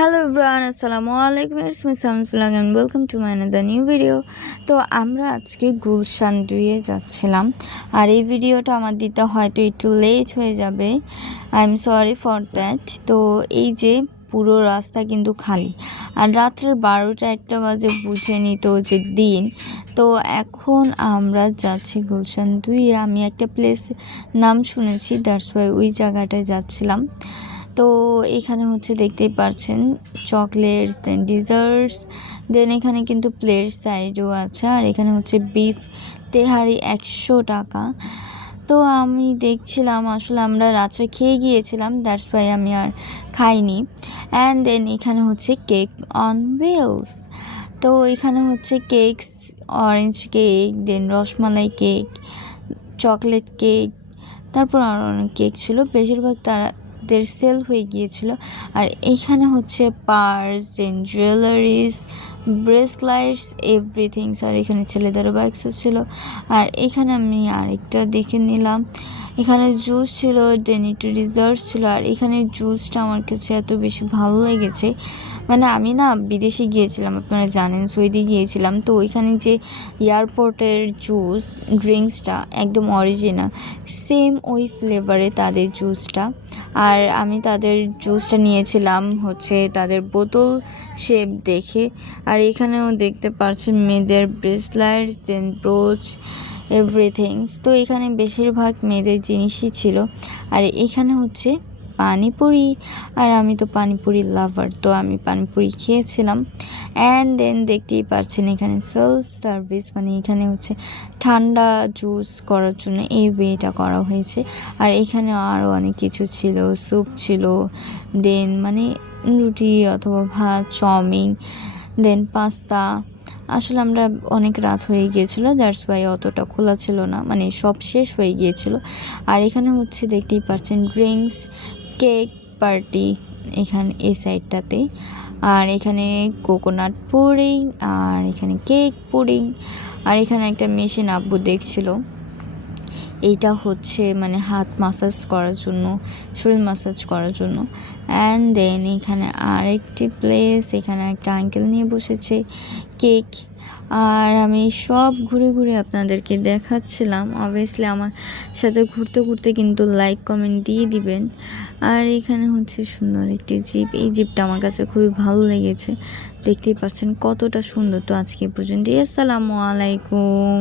Hello everyone, আসসালামু আলাইকুম। It's me সামফিলাগ and welcome to my another new video. তো আমরা আজকে গুলশান 2-এ যাচ্ছিলাম, আর এই ভিডিওটা আমার দিতে হয়তো একটু লেট হয়ে যাবে। I am sorry for that. তো এই যে পুরো রাস্তা কিন্তু খালি, আর রাত্রের 12টা-1টা বাজে, বুঝে নিত যে দিন। তো এখন আমরা যাচ্ছি গুলশান 2-এ। আমি একটা প্লেস নাম শুনেছি, দ্যাটস ওয়াই ওই জায়গাটায় যাচ্ছিলাম। তো এখানে হচ্ছে দেখতেই পাচ্ছেন চকলেটস, দেন ডিজার্টস, দেন এখানে কিন্তু প্লেট সাইডও আছে। আর এখানে হচ্ছে বিফ তেহারি 100 টাকা। তো আমি দেখছিলাম, আসলে আমরা রাত্রে খেয়ে গিয়েছিলাম, দ্যাটস ওয়াই আমি আর খাইনি। অ্যান্ড দেন এখানে হচ্ছে কেক অন হুইলস। তো এখানে হচ্ছে কেকস, অরেঞ্জ কেক, দেন রসমালাই কেক, চকলেট কেক, তারপর আরও অনেক কেক ছিল। বেশিরভাগ তাদের সেল হয়ে গিয়েছিল। আর এখানে হচ্ছে পার্স, দেন জুয়েলারিস, ব্রেসলাইটস, এভরিথিংস। আর এখানে ছেলেদেরও ব্যাগসও ছিল। আর এখানে আমি আরেকটা দেখে নিলাম, এখানে জুস ছিল, দেন একটু ডিজার্ট ছিল। আর এখানে জুসটা আমার কাছে এত বেশি ভালো লেগেছে, মানে আমি না বিদেশে গিয়েছিলাম, আপনারা জানেন, সৌদি গিয়েছিলাম। তো ওইখানে যে এয়ারপোর্টের জুস ড্রিঙ্কসটা একদম অরিজিনাল, সেম ওই ফ্লেভারে তাদের জুসটা। আর আমি তাদের জুসটা নিয়েছিলাম হচ্ছে তাদের বোতল শেপ দেখে। আর এখানেও দেখতে পাচ্ছেন মেয়েদের ব্রেসলাইটস, দেন ব্রোচ, এভরিথিংস। তো এখানে বেশিরভাগ মেয়েদের জিনিসই ছিল। আর এখানে হচ্ছে পানিপুরি, আর আমি তো পানিপুরি লাভার, তো আমি পানিপুরি খেয়েছিলাম। অ্যান্ড দেন দেখতেই পাচ্ছেন এখানে সেলফ সার্ভিস, মানে এখানে হচ্ছে ঠান্ডা জুস করার জন্য এই ওয়েটা করা হয়েছে। আর এখানে আরও অনেক কিছু ছিল, স্যুপ ছিল, দেন মানে রুটি অথবা ভাত, চাউমিন, দেন পাস্তা। আসলে আমরা অনেক রাত হয়ে গিয়েছিলো, দ্যাটস ওয়াই অতটা খোলা ছিল না, মানে সব শেষ হয়ে গিয়েছিল। আর এখানে হচ্ছে দেখতেই পাচ্ছেন ড্রিঙ্কস, কেক পার্টি এখানে এই সাইডটাতে। আর এখানে কোকোনাট পুডিং, আর এখানে কেক পুডিং। আর এখানে একটা মেশিন আব্বু দেখছিল, এইটা হচ্ছে মানে হাত মাসাজ করার জন্য, শরীর মাসাজ করার জন্য। অ্যান্ড দেন এখানে আরেকটি প্লেস, এখানে একটা আঙ্কেল নিয়ে বসেছে কেক। আর আমি সব ঘুরে ঘুরে আপনাদেরকে দেখাচ্ছিলাম। অবভিয়াসলি আমার সাথে ঘুরতে ঘুরতে কিন্তু লাইক কমেন্ট দিয়ে দিবেন। আর এখানে হচ্ছে সুন্দর একটি জিপ, এই জিপটা আমার কাছে খুবই ভালো লেগেছে, দেখতেই পাচ্ছেন কতটা সুন্দর। তো আজকে পর্যন্ত, আসসালামু আলাইকুম।